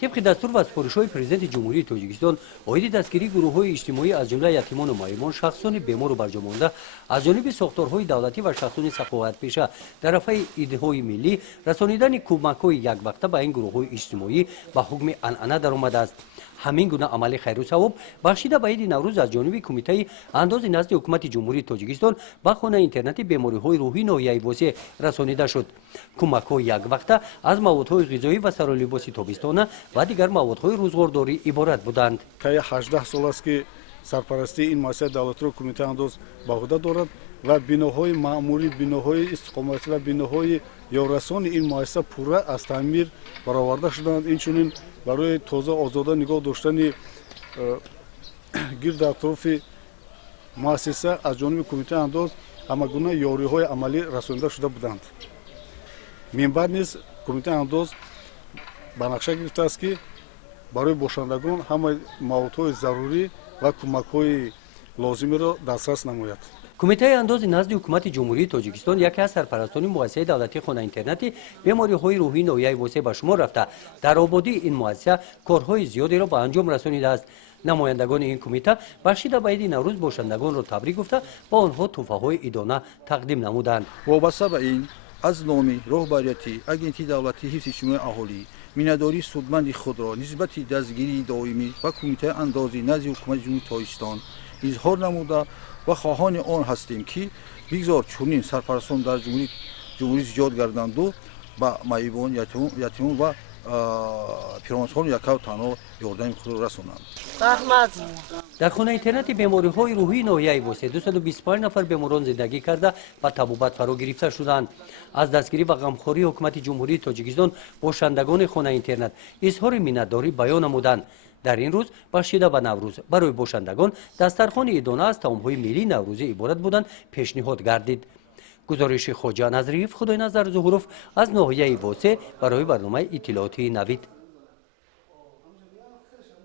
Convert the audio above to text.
طبق دستور و سپارش‌های پرزیدنت جمهوری تاجیکستان اوید دستگیری گروه‌های اجتماعی از جمله یتیمان و معیوبان، شخصان بیمار و برجامانده از جانب ساختارهای دولتی و شخصان سخاوت‌پیشه در رفع ایده‌های ملی، رسانیدن کمک‌های یکوقته به این گروه‌های اجتماعی به حکم عنعنه درآمده است. همین گونه عمل خیر و ثواب بخشیده به عید نوروز از جانب کمیته انداز نزد حکومت جمهوری تاجیکستان به خانه اینترنتی بیماری‌های روحی ناحیه واسع رسانیده شد. کمک‌های یکوقته از موادهای غذایی و سرالباس تابستانه و دیگر موادهای روزگارداری عبارت بودند. طی 18 سال است که سرپرستی این مؤسسه دولتی را کمیته انداز به عهده دارد و بناهای معمولی، بناهای استقامتی و بناهای یارسان این مؤسسه پورا از تعمیر برآورده شدند. اینچنین برای تازه آزاده نگاه داشتن گرد اطراف مؤسسه از جانب کمیته انداز همگونه یاری‌های عملی رسانیده شده بودند. منبع نیز کمیته انداز به نقشه گرفته است که برای باشندگان همه موادهای ضروری و کمک‌های لازمی را دسترس نماید. کمیته انداز نزد حکومت جمهوری تاجیکستان یکی از سرپرستان مؤسسه دولتی خانه اینترنتی بیماری‌های روحی ناحیه واسع به شمار رفته در آبادی این مؤسسه کارهای زیادی را به انجام رسانیده است. نمایندگان این کمیته بخشیده به عید نوروز باشندگان را تبریک گفته به آنها تحفه‌های عیدانه تقدیم نمودند. وابسته به این از نام راهبریتی اگنتی دولتی حفظ اجتماعی اهالی مینه‌داری سودمند خود را نسبت دستگیری دائمی و کمیته اندازی نزد حکومت جمهوری تاجیکستان اظهار نموده و خواهان آن هستیم که بگذار چنین سرپرستان در جمهوری ایجاد گردند و به معیوبان، یتیمان و پیرانسان یکو تنها یاردن خود را رسانند. در خانه اینترنتی بیماری‌های روحی ناحیه واسع 225 نفر بیماران زندگی کرده و طبابت فرا گرفته شدند. از دستگیری و غمخواری حکومت جمهوری تاجیکستان باشندگان خانه اینترنت اظهار منتداری بیان نمودند. در این روز بخشیده به نوروز برای باشندگان دسترخوان عیدانه از طعام‌های ملی نوروزی عبارت بودند پیشنهاد گردید. گزارش خواجه نظریف خدای نظر ظهوروف از ناحیه واسع برای برنامه اطلاعاتی نوید.